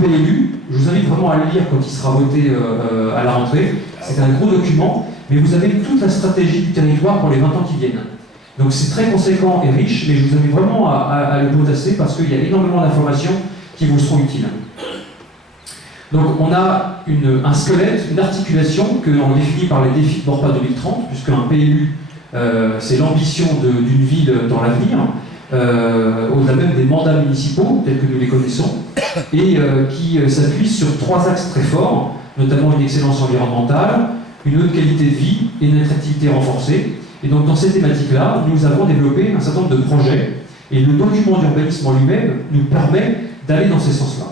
PLU, je vous invite vraiment à le lire quand il sera voté à la rentrée. C'est un gros document, mais vous avez toute la stratégie du territoire pour les 20 ans qui viennent. Donc c'est très conséquent et riche, mais je vous invite vraiment à le potasser parce qu'il y a énormément d'informations qui vous seront utiles. Donc on a un squelette, une articulation que l'on définit par les défis de Morpa 2030, puisque un PLU, c'est l'ambition d'une ville dans l'avenir, au-delà même des mandats municipaux, tels que nous les connaissons, et qui s'appuie sur 3 axes très forts, notamment une excellence environnementale, une haute qualité de vie et une attractivité renforcée. Et donc dans ces thématiques-là, nous avons développé un certain nombre de projets, et le document d'urbanisme en lui-même nous permet d'aller dans ce sens-là.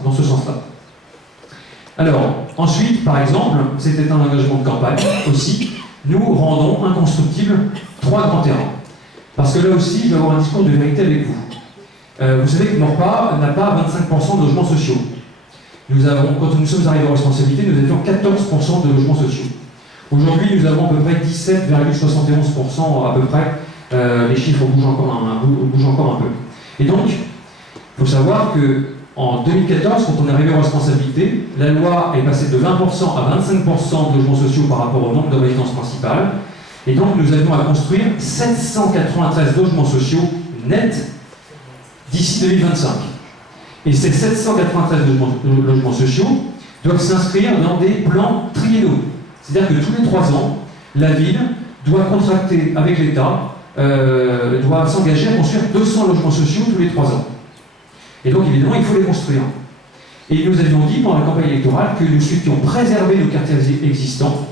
Alors, ensuite, par exemple, c'était un engagement de campagne aussi, nous rendons inconstructibles 3 grands terrains. Parce que là aussi, je vais avoir un discours de vérité avec vous. Vous savez que Morpa n'a pas 25% de logements sociaux. Quand nous sommes arrivés en responsabilité, nous avions 14% de logements sociaux. Aujourd'hui, nous avons à peu près 17,71% à peu près. Les chiffres bougent encore un peu. Et donc, il faut savoir qu'en 2014, quand on est arrivé en responsabilité, la loi est passée de 20% à 25% de logements sociaux par rapport au nombre de résidences principales. Et donc, nous avions à construire 793 logements sociaux nets d'ici 2025. Et ces 793 logements sociaux doivent s'inscrire dans des plans triennaux. C'est-à-dire que tous les 3 ans, la ville doit contracter avec l'État, doit s'engager à construire 200 logements sociaux tous les 3 ans. Et donc, évidemment, il faut les construire. Et nous avions dit pendant la campagne électorale que nous souhaitions préserver nos quartiers existants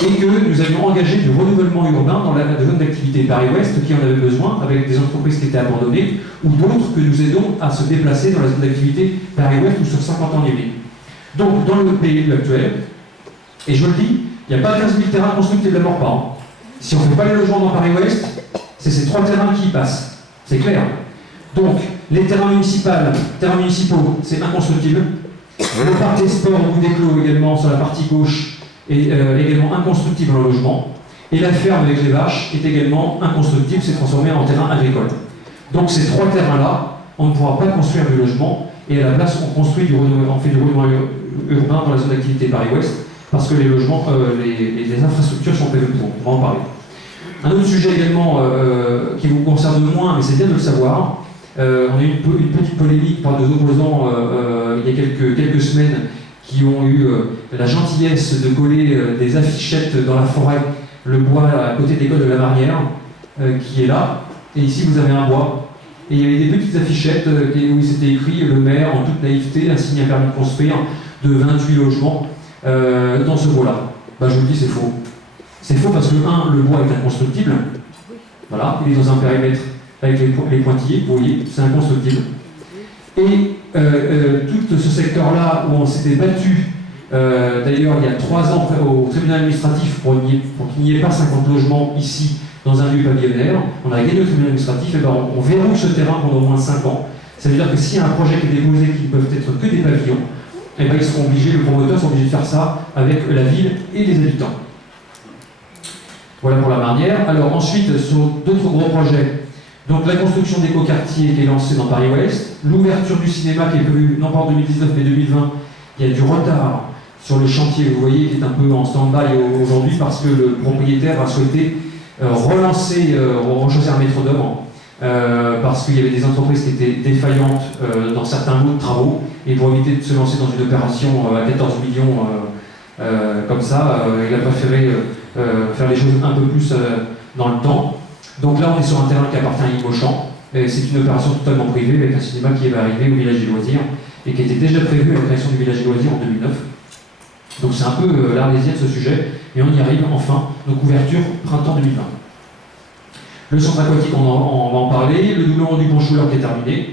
et que nous avions engagé du renouvellement urbain dans la zone d'activité Paris-Ouest qui en avait besoin, avec des entreprises qui étaient abandonnées, ou d'autres que nous aidons à se déplacer dans la zone d'activité Paris-Ouest ou sur 50 ans d'Yvelines. Donc, dans le PLU actuel, et je le dis, il n'y a pas 15 000 terrains constructibles à Morpa. Hein. Si on ne fait pas les logements dans Paris-Ouest, c'est ces 3 terrains qui y passent. C'est clair. Donc, les terrains municipaux, c'est inconstructible. Le parc des sports au bout des clos également sur la partie gauche est également inconstructible en logement. Et la ferme avec les vaches est également inconstructible, c'est transformé en terrain agricole. Donc ces 3 terrains-là, on ne pourra pas construire du logement, et à la place on fait du renouvellement urbain dans la zone d'activité Paris-Ouest, parce que les logements, les infrastructures sont prévues pour. On va en parler. Un autre sujet également qui vous concerne moins, mais c'est bien de le savoir. On a eu une petite polémique par 2 opposants il y a quelques semaines qui ont eu la gentillesse de coller des affichettes dans la forêt, le bois à côté de l'école de la Marnière, qui est là. Et ici, vous avez un bois. Et il y avait des petites affichettes où il s'était écrit « Le maire, en toute naïveté, assigne un permis de construire de 28 logements dans ce bois-là ». Je vous le dis, c'est faux. C'est faux parce que, le bois est inconstructible. Voilà, il est dans un périmètre avec les pointillés, vous voyez, c'est inconstructible. Et tout ce secteur-là où on s'était battu, d'ailleurs il y a 3 ans au tribunal administratif pour qu'il n'y ait pas 50 logements ici dans un lieu pavillonnaire, on a gagné au tribunal administratif, et on verrouille ce terrain pendant au moins 5 ans. Ça veut dire que s'il y a un projet qui est déposé qui ne peuvent être que des pavillons, ils seront obligés, le promoteur sera obligé de faire ça avec la ville et les habitants. Voilà pour la Marnière. Alors ensuite, sur d'autres gros projets, donc la construction d'écoquartiers qui est lancée dans Paris-Ouest, l'ouverture du cinéma qui est prévue non pas en 2019 mais 2020, il y a du retard sur le chantier, vous voyez, qui est un peu en stand-by aujourd'hui parce que le propriétaire a souhaité relancer un maître d'œuvre parce qu'il y avait des entreprises qui étaient défaillantes dans certains lots de travaux, et pour éviter de se lancer dans une opération à 14 millions comme ça, il a préféré faire les choses un peu plus dans le temps. Donc là, on est sur un terrain qui appartient à Yves Auchan. C'est une opération totalement privée avec un cinéma qui va arriver au village des loisirs et qui était déjà prévu à la création du village des loisirs en 2009. Donc c'est un peu l'arlésienne ce sujet, et on y arrive enfin. Donc ouverture printemps 2020. Le centre aquatique, on va en parler. Le doublement du pont Schuller qui est terminé.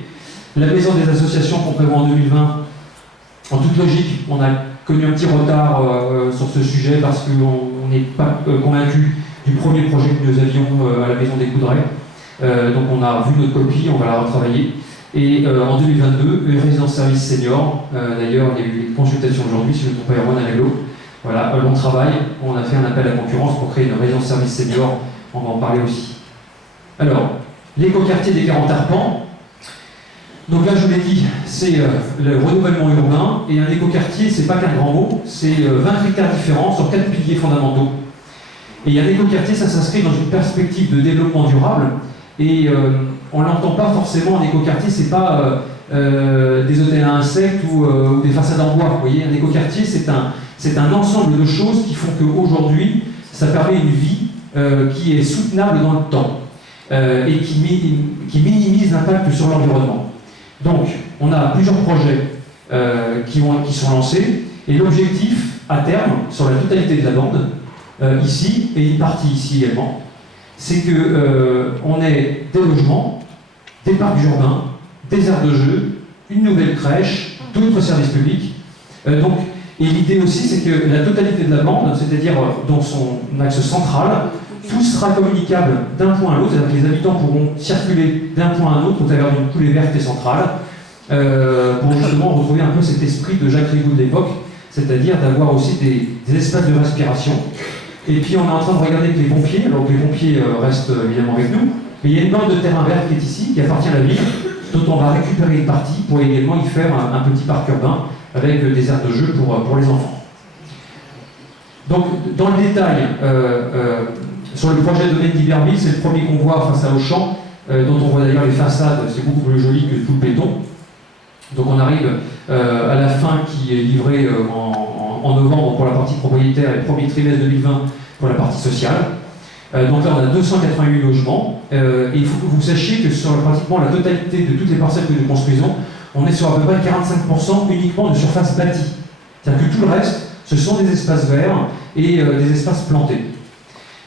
La maison des associations qu'on prévoit en 2020. En toute logique, on a connu un petit retard sur ce sujet parce qu'on n'est pas convaincu du premier projet que nous avions à la maison des Coudray. Donc on a vu notre copie, on va la retravailler. Et en 2022, une résidence service senior. D'ailleurs, il y a eu une consultation aujourd'hui, si je ne me trompe pas, Erwan Alleglo. Voilà, on travaille, on a fait un appel à concurrence pour créer une résidence service senior. On va en parler aussi. Alors, l'écoquartier des 40 arpents. Donc là, je vous l'ai dit, c'est le renouvellement urbain, et un écoquartier, c'est pas qu'un grand mot, c'est 20 critères différents sur 4 piliers fondamentaux. Et un écoquartier, ça s'inscrit dans une perspective de développement durable, et on n'entend pas forcément un écoquartier, c'est pas des hôtels à insectes ou des façades en bois. Vous voyez, un écoquartier, c'est un ensemble de choses qui font qu'aujourd'hui, ça permet une vie qui est soutenable dans le temps et qui minimise l'impact sur l'environnement. Donc, on a plusieurs projets qui sont lancés, et l'objectif, à terme, sur la totalité de la bande, ici, et une partie ici également, c'est qu'on ait des logements, des parcs urbains, des aires de jeu, une nouvelle crèche, d'autres services publics. Et l'idée aussi, c'est que la totalité de la bande, c'est-à-dire dans son axe central, tout sera communicable d'un point à l'autre, c'est-à-dire que les habitants pourront circuler d'un point à un autre au travers d'une coulée verte et centrale, pour justement retrouver un peu cet esprit de Jacques Rigaud de l'époque, c'est-à-dire d'avoir aussi des espaces de respiration. Et puis on est en train de regarder avec les pompiers, alors que les pompiers restent évidemment avec nous, mais il y a une bande de terrain vert qui est ici, qui appartient à la ville, dont on va récupérer une partie pour également y faire un petit parc urbain avec des aires de jeu pour les enfants. Donc, dans le détail, sur le projet Domaine d'Iberville, c'est le premier qu'on voit face à Auchan, dont on voit d'ailleurs les façades, c'est beaucoup plus joli que tout le béton. Donc on arrive à la fin qui est livrée en novembre pour la partie propriétaire et le premier trimestre 2020 pour la partie sociale. Donc là on a 288 logements, et il faut que vous sachiez que sur pratiquement la totalité de toutes les parcelles que nous construisons, on est sur à peu près 45% uniquement de surface bâtie. C'est-à-dire que tout le reste, ce sont des espaces verts et des espaces plantés.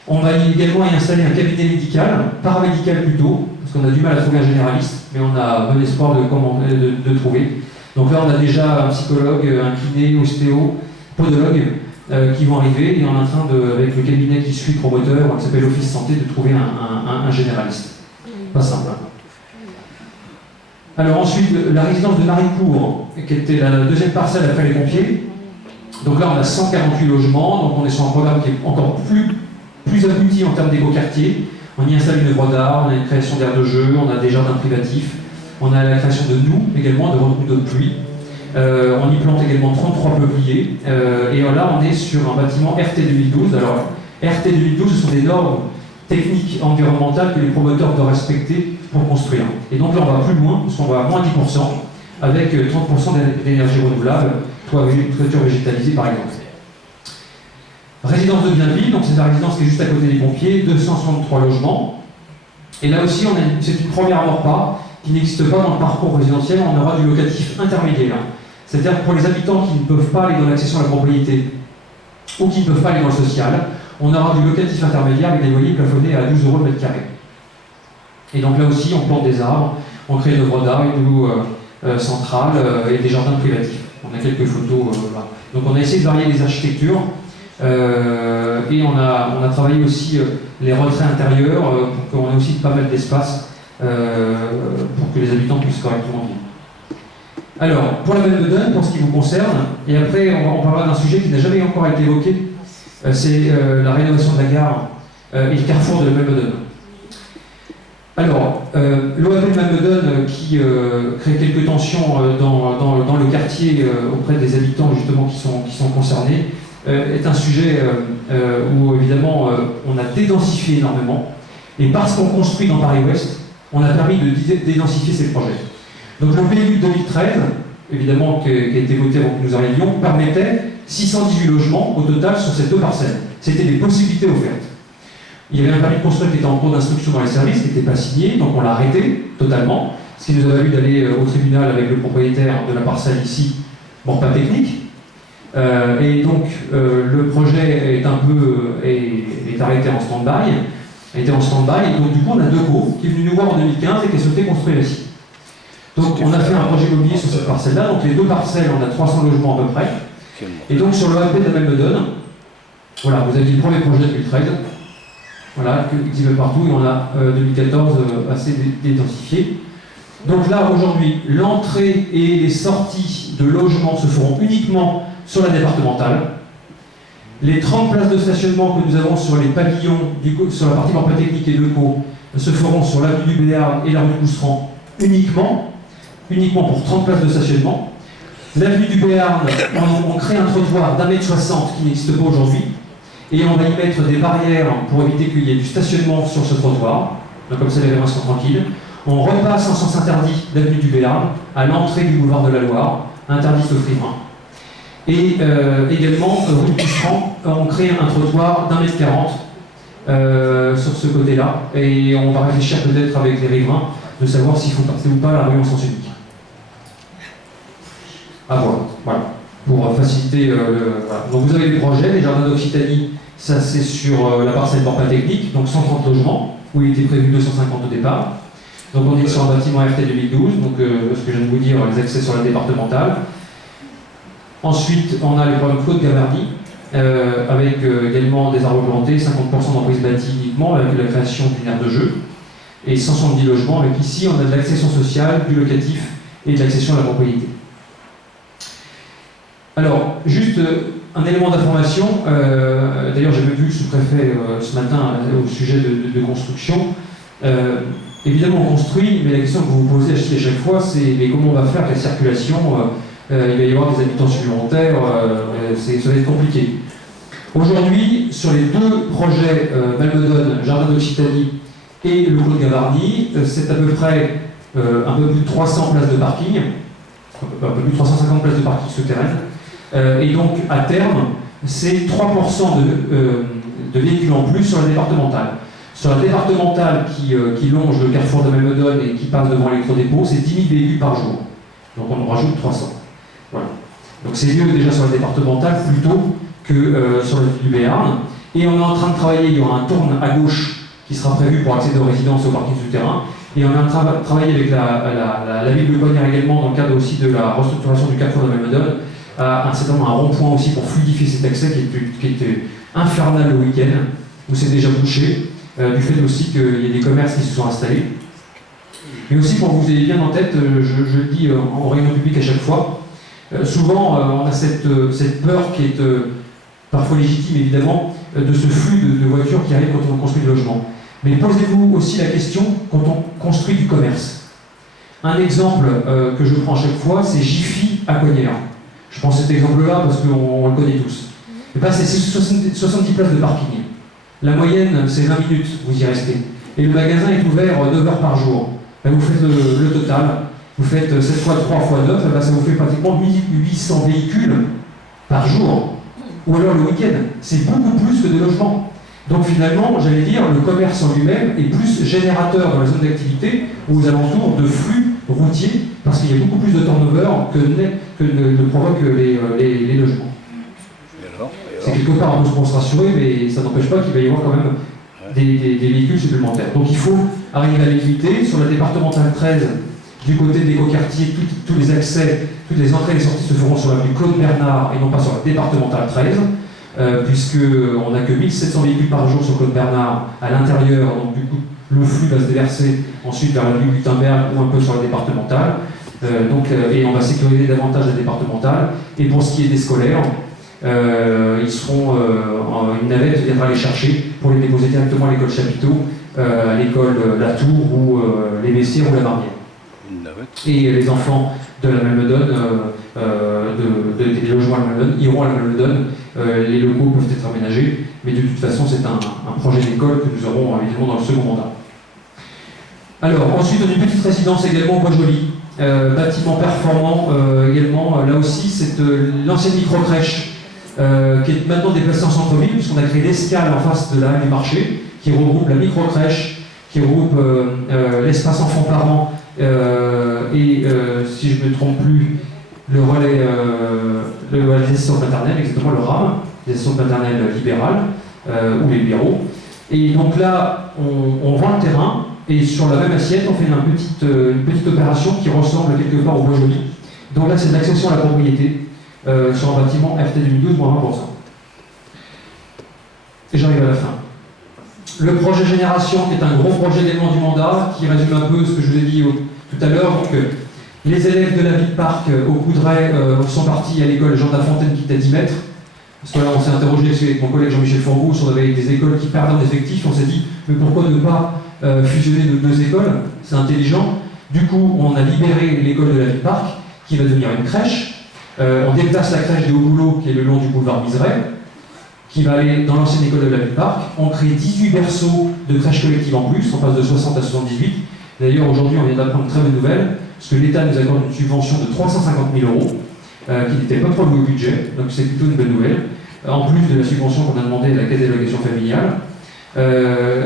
On va également y installer un cabinet médical, paramédical plutôt, parce qu'on a du mal à trouver un généraliste, mais on a bon espoir de trouver. Donc là on a déjà un psychologue, un kiné, ostéo, podologue qui vont arriver, et on est en train, avec le cabinet qui suit le promoteur, qui s'appelle Office Santé, de trouver un généraliste. Pas simple. Alors ensuite, la résidence de Maricourt, qui était la deuxième parcelle après les pompiers. Donc là on a 148 logements, donc on est sur un programme qui est encore plus abouti en termes d'écoquartier. On y installe une œuvre d'art, on a une création d'aires de jeu, on a des jardins privatifs, on a la création de noues également, de retenues d'eau de pluie. On y plante également 33 peupliers. Et là, on est sur un bâtiment RT 2012. Alors, RT 2012, ce sont des normes techniques environnementales que les promoteurs doivent respecter pour construire. Et donc là, on va plus loin, parce qu'on va à moins 10%, avec 30% d'énergie renouvelable, toiture végétalisée par exemple. Résidence de Bienville, donc c'est la résidence qui est juste à côté des pompiers, 263 logements. Et là aussi, c'est une première pas qui n'existe pas dans le parcours résidentiel, on aura du locatif intermédiaire. C'est-à-dire que pour les habitants qui ne peuvent pas aller dans l'accession à la propriété ou qui ne peuvent pas aller dans le social, on aura du locatif intermédiaire avec des loyers plafonnés à 12 € le mètre carré. Et donc là aussi, on plante des arbres, on crée une œuvre d'art, une roue centrale et des jardins privatifs. On a quelques photos là. Donc on a essayé de varier les architectures et on a travaillé aussi les retraits intérieurs pour qu'on ait aussi pas mal d'espace pour que les habitants puissent correctement vivre. Alors, pour la Belvedere, pour ce qui vous concerne, et après on parlera d'un sujet qui n'a jamais encore été évoqué, c'est la rénovation de la gare et le carrefour de la Belvedere. Alors, l'OAP de Malmedon qui crée quelques tensions dans le quartier auprès des habitants justement qui sont concernés, est un sujet où évidemment on a dédensifié énormément, et parce qu'on construit dans Paris-Ouest, on a permis de dédensifier ces projets. Donc le PLU de 2013, évidemment qui a été voté avant que nous arrivions, permettait 618 logements au total sur ces deux parcelles. C'était des possibilités offertes. Il y avait un permis de construire qui était en cours d'instruction dans les services, qui n'était pas signé, donc on l'a arrêté totalement, ce qui nous a valu d'aller au tribunal avec le propriétaire de la parcelle ici, bon pas technique, et donc le projet est arrêté en stand-by, et donc du coup on a deux cours qui est venu nous voir en 2015 et qui est souhaité construire ici. Donc on a fait un projet immobilier sur cette parcelle-là, donc les deux parcelles, on a 300 logements à peu près, et donc sur le AP de la Belvedere, voilà, vous avez le premier projet de 2013, voilà, qui va partout, et on a 2014 assez dédensifié. Donc là, aujourd'hui, l'entrée et les sorties de logements se feront uniquement sur la départementale. Les 30 places de stationnement que nous avons sur les pavillons, sur la partie campement technique et de co, se feront sur l'avenue du Béarn et la rue de Cousseran uniquement. uniquement pour 30 places de stationnement. L'avenue du Béarn, on crée un trottoir d'1,60 m qui n'existe pas aujourd'hui. Et on va y mettre des barrières pour éviter qu'il y ait du stationnement sur ce trottoir. Donc comme ça, les riverains sont tranquilles. On repasse en sens interdit l'avenue du Béarn, à l'entrée du boulevard de la Loire, interdit aux riverains. Et également, rue du Pisserand, on crée un trottoir d'1,40 m sur ce côté-là. Et on va réfléchir peut-être avec les riverains de savoir s'il faut passer ou pas la rue en sens unique. À voir, voilà, pour faciliter voilà. Donc vous avez les projets, les jardins d'Occitanie, ça c'est sur la parcelle Borpin Technique, donc 130 logements, où il était prévu 250 au départ. Donc on est sur un bâtiment RT 2012, donc ce que je viens de vous dire, les accès sur la départementale. Ensuite, on a les programmes Claude Gavarni, avec également des arbres plantés, 50% d'emprise bâtie uniquement, avec la création d'une aire de jeu, et 170 logements, avec ici on a de l'accession sociale, du locatif et de l'accession à la propriété. Alors, juste un élément d'information, d'ailleurs j'ai même vu le sous-préfet ce matin au sujet de construction. Évidemment on construit, mais la question que vous vous posez à chaque fois, c'est mais comment on va faire la circulation, il va y avoir des habitants supplémentaires, ça va être compliqué. Aujourd'hui, sur les deux projets Malmedon, Jardin d'Occitanie et le Claude Gavarni, c'est à peu près un peu plus de 300 places de parking, un peu plus de 350 places de parking souterraines. Et donc, à terme, c'est 3% de véhicules en plus sur la départementale. Sur la départementale qui longe le carrefour de Malmedon et qui passe devant l'électrodépôt, c'est 10 000 véhicules par jour. Donc on en rajoute 300. Voilà. Donc c'est mieux déjà sur la départementale plutôt que sur le du Béarn. Et on est en train de travailler, il y aura un tourne à gauche qui sera prévu pour accéder aux résidences et au parking souterrain. Et on est en train de travailler avec la ville de Cognères également dans le cadre aussi de la restructuration du carrefour de Malmedon. Un rond-point aussi pour fluidifier cet accès qui était infernal le week-end, où c'est déjà bouché, du fait aussi qu'il y a des commerces qui se sont installés. Mais aussi pour que vous ayez bien en tête, je le dis en réunion publique à chaque fois, souvent on a cette peur qui est parfois légitime évidemment, de ce flux de voitures qui arrivent quand on construit le logement. Mais posez-vous aussi la question quand on construit du commerce. Un exemple que je prends à chaque fois, c'est Jiffy à Cognères. Je prends cet exemple-là parce qu'on le connaît tous. Et ben, c'est 70 places de parking. La moyenne, c'est 20 minutes, vous y restez. Et le magasin est ouvert 9 heures par jour. Ben, vous faites le total, vous faites 7 fois 3 fois 9, ben, ça vous fait pratiquement 1800 véhicules par jour. Ou alors le week-end. C'est beaucoup plus que des logements. Donc finalement, j'allais dire, le commerce en lui-même est plus générateur dans la zone d'activité ou aux alentours de flux routiers, parce qu'il y a beaucoup plus de turnover que ne provoquent les logements. C'est quelque part un peu pour se rassurer, mais ça n'empêche pas qu'il va y avoir quand même des véhicules supplémentaires. Donc il faut arriver à l'équité. Sur la départementale 13, du côté des écoquartiers, tous les accès, toutes les entrées et les sorties se feront sur l'avenue Claude Bernard et non pas sur la départementale 13. Puisqu'on n'a que 1700 véhicules par jour sur Claude Bernard à l'intérieur, donc du coup le flux va se déverser ensuite vers l'avenue Gutenberg ou un peu sur la départementale, et on va sécuriser davantage la départementale. Et pour ce qui est des scolaires, ils seront une navette viendra les chercher pour les déposer directement à l'école Chapiteau, à l'école La Tour ou les Messières ou la Marnière. Et les enfants de la Malmedon, des logements à la Malmedon, iront à la Malmedon. Les locaux peuvent être aménagés, mais de toute façon, c'est un projet d'école que nous aurons évidemment dans le second mandat. Alors, ensuite, on a une petite résidence également au Bois-Joli, bâtiment performant également. Là aussi, c'est l'ancienne micro-crèche qui est maintenant déplacée en centre-ville, puisqu'on a créé l'escale en face de la halle du marché, qui regroupe la micro-crèche, qui regroupe l'espace enfants-parents, et si je ne me trompe plus, le relais des assistants maternelles, exactement le RAM, des assistants maternelles libérales ou les libéraux. Et donc là, on vend le terrain et sur la même assiette, on fait une petite opération qui ressemble quelque part au Bois-Joli. Donc là, c'est de l'accession à la propriété sur un bâtiment RT 2012, moins 20%. Et j'arrive à la fin. Le projet Génération, qui est un gros projet également du mandat, qui résume un peu ce que je vous ai dit tout à l'heure. Donc, les élèves de la ville Parc au Coudray sont partis à l'école Jean de La Fontaine qui est à 10 mètres. Parce que là, on s'est interrogé avec mon collègue Jean-Michel Fourgou sur des écoles qui perdent en effectif. On s'est dit, mais pourquoi ne pas fusionner de deux écoles? C'est intelligent. Du coup, on a libéré l'école de la Ville-Parc, qui va devenir une crèche. On déplace la crèche des Hauts-Bouleaux, qui est le long du boulevard Miseret, qui va aller dans l'ancienne école de la Ville-Parc. On crée 18 berceaux de crèche collective en plus, on passe de 60 à 78. D'ailleurs, aujourd'hui, on vient d'apprendre une très bonne nouvelle, parce que l'État nous accorde une subvention de 350 000 € qui n'était pas prévue au budget, donc c'est plutôt une bonne nouvelle, en plus de la subvention qu'on a demandée à la Caisse d'allocation familiale.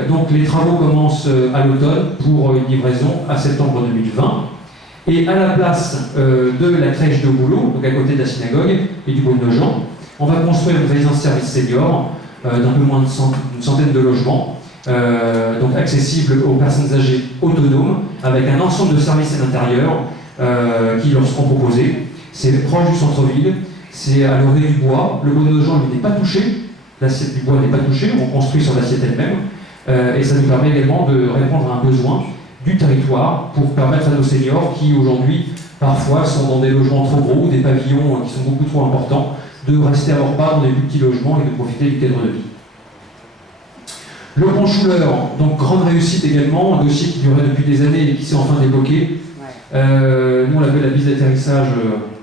Donc les travaux commencent à l'automne pour une livraison à septembre 2020. Et à la place de la crèche de Hauts-Bouleaux, donc à côté de la synagogue et du Beaune de Jean, on va construire une résidence service senior d'un peu moins d'une centaine de logements, donc accessible aux personnes âgées autonomes, avec un ensemble de services à l'intérieur qui leur seront proposés. C'est proche du centre-ville, c'est à l'orée du bois. Le Beaune de Jean, lui, n'est pas touché, l'assiette du bois n'est pas touchée, on construit sur l'assiette elle-même, et ça nous permet également de répondre à un besoin du territoire pour permettre à nos seniors qui aujourd'hui parfois sont dans des logements trop gros, des pavillons qui sont beaucoup trop importants, de rester à leur part dans des plus petits logements et de profiter du cadre de vie. Le pont Schuller, donc grande réussite également, un dossier qui durait depuis des années et qui s'est enfin débloqué. Nous on l'appelle la bise d'atterrissage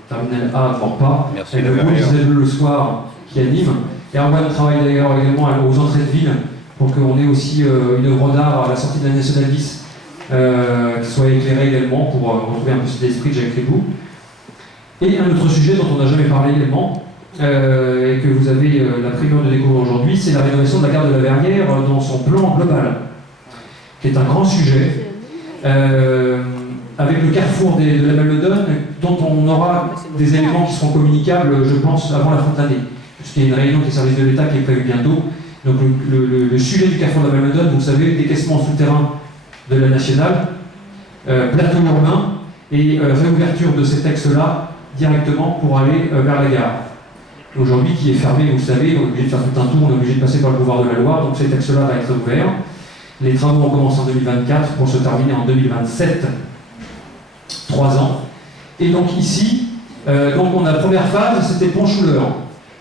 terminal A à Fort-Pas, avec le gros diesel bleu le soir qui anime. Et Erwan travaille d'ailleurs également aux entrées de ville pour qu'on ait aussi une œuvre d'art à la sortie de la Nationale 10 qui soit éclairée également pour retrouver un peu cet esprit que Jacques Ribou. Et un autre sujet dont on n'a jamais parlé également, et que vous avez la primeur de découvrir aujourd'hui, c'est la rénovation de la gare de la Verrière dans son plan global, qui est un grand sujet, avec le carrefour de la Malmedonne, dont on aura des éléments qui seront communicables, je pense, avant la fin de l'année, puisqu'il y a une réunion des services de l'État qui est prévue bientôt. Donc le sujet du carrefour de la Malmedonne, vous savez, décaissement souterrain de la nationale, plateau urbain et réouverture de cet axe-là directement pour aller vers la gare. Aujourd'hui, qui est fermé, vous savez, on est obligé de faire tout un tour, on est obligé de passer par le boulevard de la Loire, donc cet axe-là va être ouvert. Les travaux ont commencé en 2024 pour se terminer en 2027, 3 ans. Et donc ici, on a la première phase, c'était pont Schuller.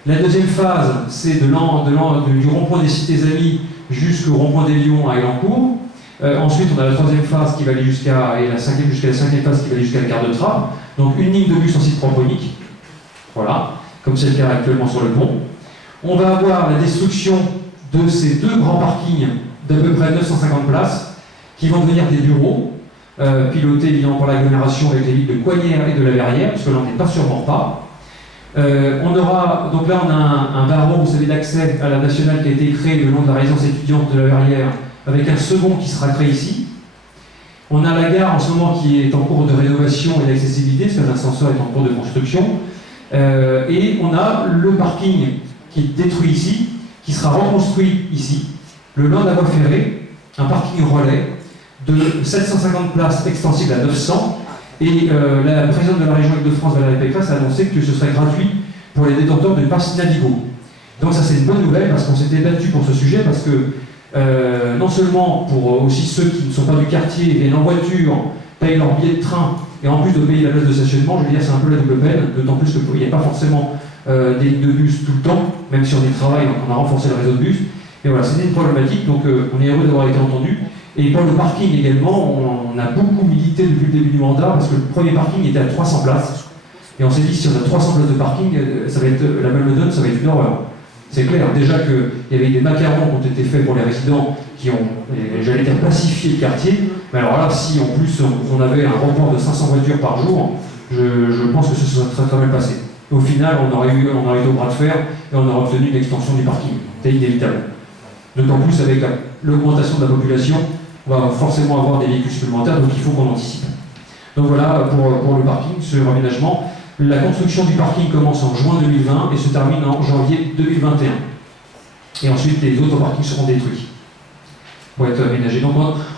La deuxième phase, c'est du rond-point des Cités Amies jusqu'au rond-point des Lions à Elancourt. Ensuite, on a la troisième phase qui va aller jusqu'à la cinquième phase qui va aller jusqu'à la gare de Trappes. Donc une ligne de bus en site proponique, voilà, comme c'est le cas actuellement sur le pont. On va avoir la destruction de ces deux grands parkings d'à peu près 950 places qui vont devenir des bureaux, pilotés évidemment par l'agglomération avec les villes de Coignères et de la Verrière, parce que là on n'est pas sur Maurepas. Donc là on a un barreau, vous savez, d'accès à la nationale qui a été créé le long de la résidence étudiante de la Verrière, avec un second qui sera créé ici. On a la gare en ce moment qui est en cours de rénovation et d'accessibilité, parce que l'ascenseur est en cours de construction. Et on a le parking qui est détruit ici, qui sera reconstruit ici, le long de la voie ferrée, un parking relais de 750 places extensible à 900. Et la présidente de la région Île-de-France, Valérie Pécresse, a annoncé que ce serait gratuit pour les détenteurs de pass Navigo. Donc ça c'est une bonne nouvelle parce qu'on s'était battu pour ce sujet, parce que non seulement pour aussi ceux qui ne sont pas du quartier, viennent en voiture, payent leur billet de train, et en plus de payer la place de stationnement, je veux dire, c'est un peu la double peine, d'autant plus qu'il n'y a pas forcément des lignes de bus tout le temps, même si on y travaille, donc on a renforcé le réseau de bus. Et voilà, c'était une problématique, donc on est heureux d'avoir été entendu. Et pour le parking également, on a beaucoup milité depuis le début du mandat, parce que le premier parking était à 300 places. Et on s'est dit, si on a 300 places de parking, ça va être, la Malmedonne, ça va être une horreur. C'est clair, déjà qu'il y avait des macarons qui ont été faits pour les résidents qui ont, j'allais dire, pacifié le quartier. Mais alors là, si en plus on avait un report de 500 voitures par jour, je pense que ce serait très très mal passé. Au final, on aurait été au bras de fer et on aurait obtenu une extension du parking. C'est inévitable. D'autant plus avec l'augmentation de la population, on va forcément avoir des véhicules supplémentaires, donc il faut qu'on anticipe. Donc voilà pour le parking, ce aménagement. La construction du parking commence en juin 2020 et se termine en janvier 2021. Et ensuite, les autres parkings seront détruits pour être aménagés. Donc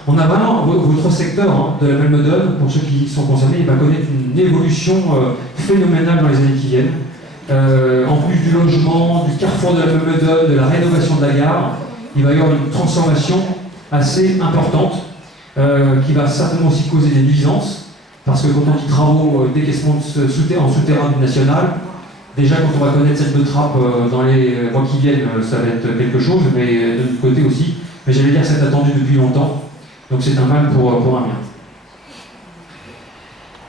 on a vraiment, votre secteur de la Malmedonne, pour ceux qui sont concernés, il va connaître une évolution phénoménale dans les années qui viennent. En plus du logement, du carrefour de la Malmedonne, de la rénovation de la gare, il va y avoir une transformation assez importante qui va certainement aussi causer des nuisances. Parce que quand on dit travaux, décaissement en souterrain du national, déjà quand on va connaître cette de trappe dans les mois qui viennent, ça va être quelque chose, mais de notre côté aussi. Mais j'allais dire que c'est attendu depuis longtemps, donc c'est un mal pour un bien.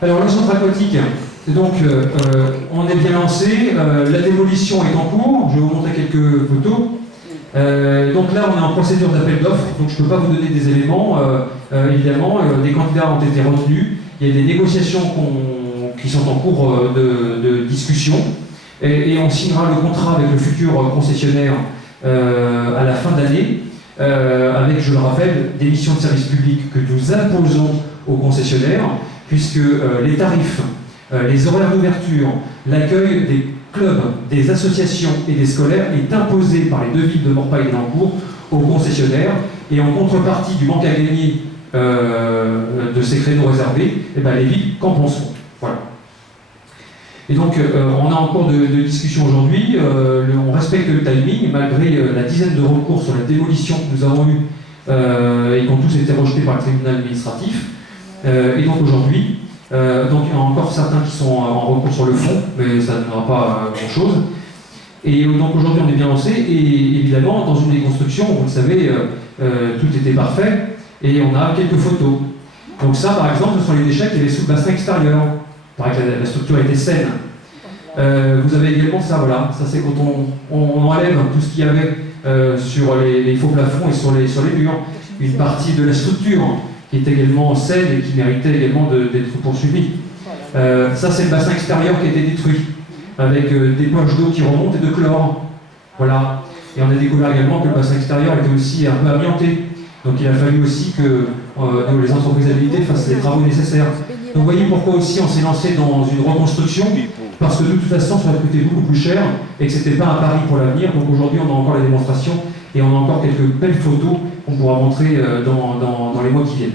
Alors, le centre aquatique, donc, on est bien lancé, la démolition est en cours, je vais vous montrer quelques photos. Donc là, on est en procédure d'appel d'offres, donc je ne peux pas vous donner des éléments, évidemment, des candidats ont été retenus, il y a des négociations qui sont en cours de discussion, et on signera le contrat avec le futur concessionnaire à la fin d'année, avec, je le rappelle, des missions de service public que nous imposons aux concessionnaires, puisque les tarifs, les horaires d'ouverture, l'accueil des clubs, des associations et des scolaires est imposé par les deux villes de Morpa et de Lancourt aux concessionnaires, et en contrepartie du manque à gagner de ces créneaux réservés, eh ben, les villes compenseront. Voilà. Et donc, on est en cours de discussion aujourd'hui, on respecte le timing, malgré la dizaine de recours sur la démolition que nous avons eu et qui ont tous été rejetés par le tribunal administratif. Et donc aujourd'hui, donc il y en a encore certains qui sont en recours sur le fond, mais ça ne donnera pas grand-chose. Et donc aujourd'hui, on est bien lancé, et évidemment, dans une déconstruction, vous le savez, tout était parfait, et on a quelques photos. Donc ça, par exemple, ce sont les déchets qui avaient sous le bassin extérieur. Il paraît que la structure était saine. Vous avez également ça, voilà. Ça, c'est quand on enlève tout ce qu'il y avait sur les faux plafonds et sur les murs. Une partie de la structure qui est également saine et qui méritait également d'être poursuivie. Ça, c'est le bassin extérieur qui a été détruit, avec des poches d'eau qui remontent et de chlore. Voilà. Et on a découvert également que le bassin extérieur était aussi un peu amianté. Donc il a fallu aussi que les entreprises habilitées fassent les travaux nécessaires. Donc vous voyez pourquoi aussi on s'est lancé dans une reconstruction, parce que de toute façon ça va coûter beaucoup plus cher et que ce n'était pas un pari pour l'avenir. Donc aujourd'hui on a encore la démonstration et on a encore quelques belles photos qu'on pourra montrer dans les mois qui viennent.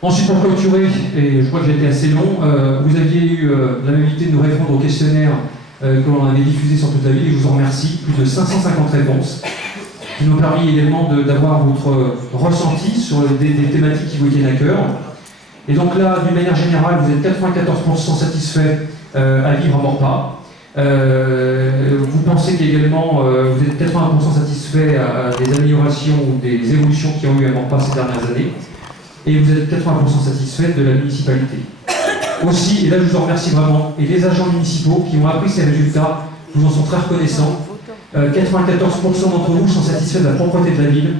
Ensuite, pour clôturer, et je crois que j'ai été assez long, vous aviez eu l'amabilité de nous répondre au questionnaire que l'on avait diffusé sur toute la ville, et je vous en remercie. Plus de 550 réponses, qui nous ont permis également d'avoir votre ressenti sur des thématiques qui vous tiennent à cœur. Et donc là, d'une manière générale, vous êtes 94% satisfaits à vivre à Morpa. Vous pensez qu'également, vous êtes 80% satisfaits à des améliorations ou des évolutions qui ont eu à Morpa ces dernières années. Et vous êtes 80% satisfaits de la municipalité. Aussi, et là je vous en remercie vraiment, et les agents municipaux qui ont appris ces résultats, nous en sont très reconnaissants. 94% d'entre vous sont satisfaits de la propreté de la ville,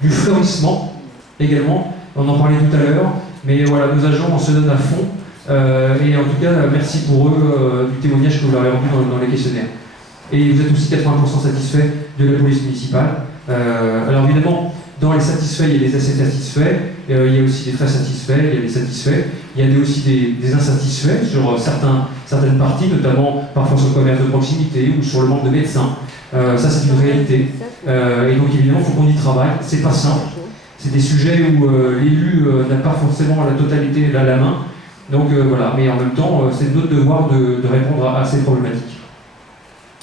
du fleurissement également, on en parlait tout à l'heure, mais voilà, nos agents on se donne à fond, et en tout cas merci pour eux du témoignage que vous leur avez rendu dans les questionnaires. Et vous êtes aussi 80% satisfaits de la police municipale. Alors évidemment, dans les satisfaits, il y a des assez satisfaits, il y a aussi des très satisfaits, il y a des satisfaits, il y a aussi des insatisfaits sur certaines parties, notamment parfois sur le commerce de proximité ou sur le manque de médecins. Ça, c'est une réalité. Et donc, évidemment, il faut qu'on y travaille. C'est pas simple. C'est des sujets où l'élu n'a pas forcément la totalité à la main. Donc, voilà. Mais en même temps, c'est notre devoir de répondre à ces problématiques.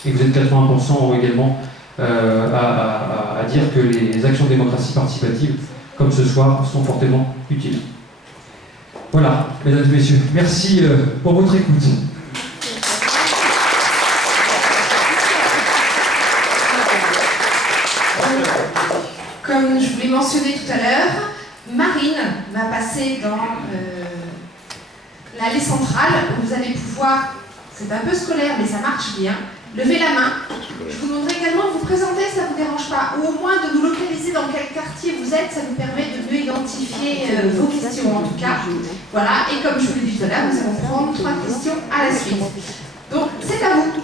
Et vous êtes 80% également à dire que les actions de démocratie participative, comme ce soir, sont fortement utiles. Voilà, mesdames et messieurs, merci pour votre écoute. Comme je vous l'ai mentionné tout à l'heure, Marine m'a passé dans l'allée centrale où vous allez pouvoir, c'est un peu scolaire mais ça marche bien, lever la main. Je vous demanderai également de vous présenter, ça ne vous dérange pas, ou au moins de nous localiser dans quel quartier vous êtes, ça nous permet de mieux identifier vos questions en tout cas. Voilà, et comme je vous l'ai dit tout à l'heure, nous allons prendre 3 questions à la suite. Donc, c'est à vous.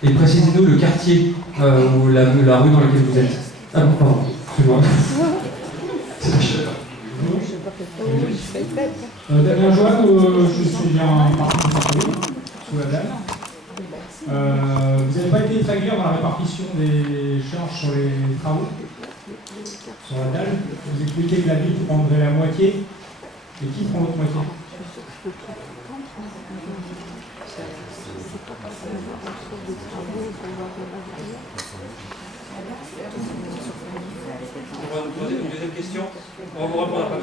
Et précisez-nous le quartier ou la rue dans laquelle vous êtes. Ah bon, pardon, excusez-moi. C'est pas cher. Damien Joanne, je suis un parti sous la dalle. Vous n'avez pas été très clair dans la répartition des charges sur les travaux, sur la dalle. Vous expliquez que la ville prendrait la moitié. Et qui prend l'autre moitié? On va vous poser une deuxième question. On va vous répondre après.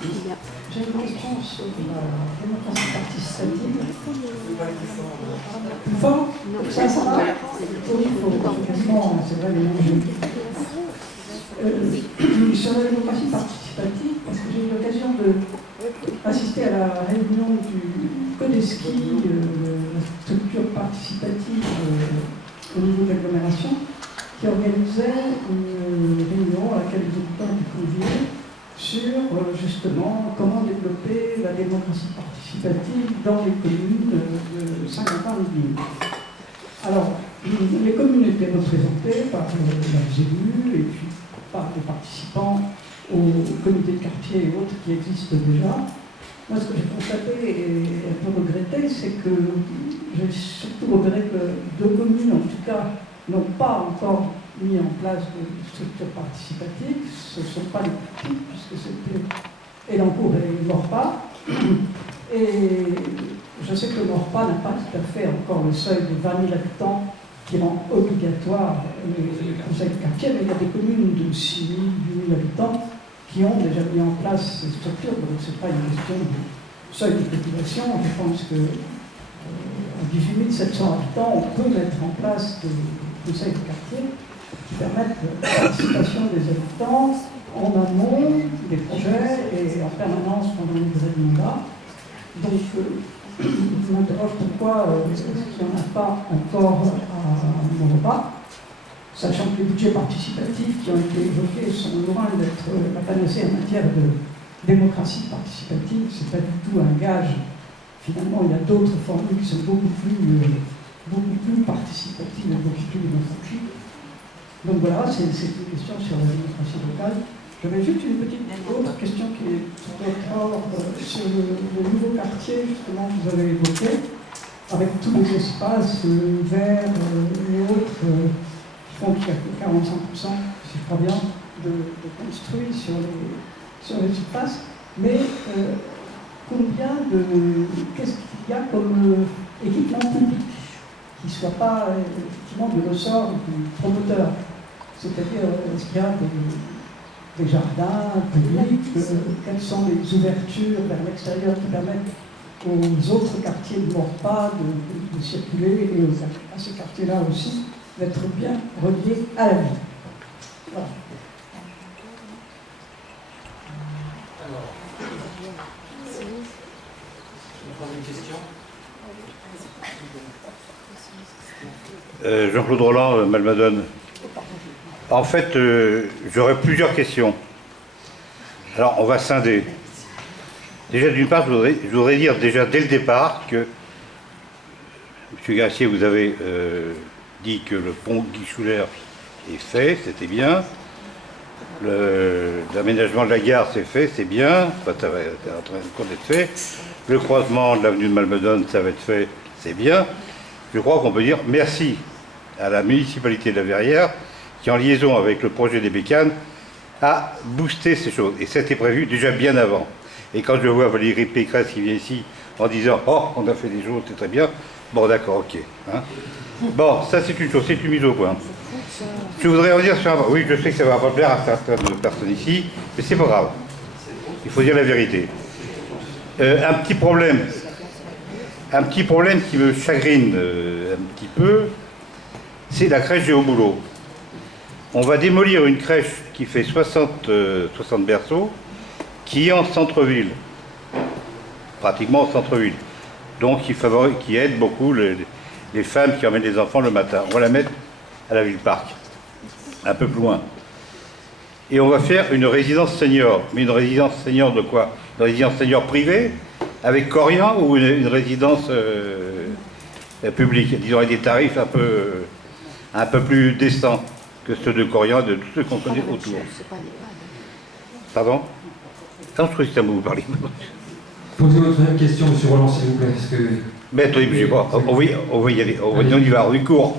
J'ai une question sur la démocratie participative. Fort, ça va. Oui, il faut quasiment, c'est vrai, les mêmes. Sur la démocratie participative, parce que j'ai eu l'occasion d'assister à la réunion du CODESCI, la structure participative au niveau de l'agglomération, qui organisait une réunion à laquelle les habitants étaient conviés sur justement comment développer la démocratie participative dans les communes de Saint-Quentin-en-Yvelines. Alors, les communes étaient représentées par leurs élus et puis par les participants aux comités de quartier et autres qui existent déjà. Moi, ce que j'ai constaté et un peu regretté, c'est que j'ai surtout repéré que 2 communes, en tout cas, n'ont pas encore mis en place de structures participatives. Ce ne sont pas les petites, puisque c'était Elancourt et Morpa. Et je sais que Morpa n'a pas tout à fait encore le seuil de 20 000 habitants qui rend obligatoire les conseils de quartier, mais il y a des communes de 6 000, 8 000 habitants qui ont déjà mis en place ces structures. Donc ce n'est pas une question de seuil de population. Je pense que à 18 700 habitants, on peut mettre en place des conseils de quartier qui permettent la participation des habitants en amont des projets et en permanence pendant les événements-là. Donc, je m'interroge pourquoi est-ce qu'il n'y en a pas encore à Morpa, sachant que les budgets participatifs qui ont été évoqués sont loin d'être la panacée en matière de démocratie participative. Ce n'est pas du tout un gage. Finalement, il y a d'autres formules qui sont beaucoup plus participatives et beaucoup plus démocratiques. Donc voilà, c'est une question sur la démocratie locale. J'avais juste une petite autre question qui est sur le nouveau quartier, justement, que vous avez évoqué, avec tous les espaces verts et autres qui font qu'il y a que 45%, si je crois bien, de construits sur les surfaces. Mais qu'est-ce qu'il y a comme équipement public qui ne soit pas effectivement de ressort du promoteur? C'est-à-dire, est-ce qu'il y a des jardins publics, quelles sont les ouvertures vers l'extérieur qui permettent aux autres quartiers de Morpa de circuler et à ces quartiers-là aussi d'être bien reliés à la ville. Voilà. Alors, une troisième question. Jean-Claude Roland, Malmadone. En fait, j'aurais plusieurs questions. Alors, on va scinder. Déjà, d'une part, je voudrais dire déjà dès le départ que, M. Gracier, vous avez dit que le pont Guy Schuller est fait, c'était bien. L'aménagement de la gare, c'est fait, c'est bien. Enfin, ça va être en train d'être fait. Le croisement de l'avenue de Malmadone, ça va être fait, c'est bien. Je crois qu'on peut dire merci à la municipalité de la Verrière qui, en liaison avec le projet des Bécanes, a boosté ces choses. Et c'était prévu déjà bien avant. Et quand je vois Valérie Pécresse qui vient ici en disant « Oh, on a fait des choses, c'est très bien », bon d'accord, ok. Hein. Bon, ça c'est une chose, c'est une mise au point. Je voudrais revenir sur un... Oui, je sais que ça ne va pas plaire à certaines personnes ici, mais c'est pas grave. Il faut dire la vérité. Un petit problème qui me chagrine un petit peu, c'est la crèche Géoboulot. On va démolir une crèche qui fait 60 berceaux, qui est en centre-ville, pratiquement en centre-ville. Donc qui aide beaucoup les femmes qui emmènent les enfants le matin. On va la mettre à la ville-parc, un peu plus loin. Et on va faire une résidence senior. Mais une résidence senior de quoi? Une résidence senior privée, avec Corian, ou une résidence publique, disons avec des tarifs un peu plus décents que ceux de Corian et de tous ceux qu'on connaît autour. Pardon? Non, je crois que c'est à vous parler. Posez votre même question, M. Roland, s'il vous plaît. Parce que... Mais attendez, je sais pas. On va y aller. On y va, on y court.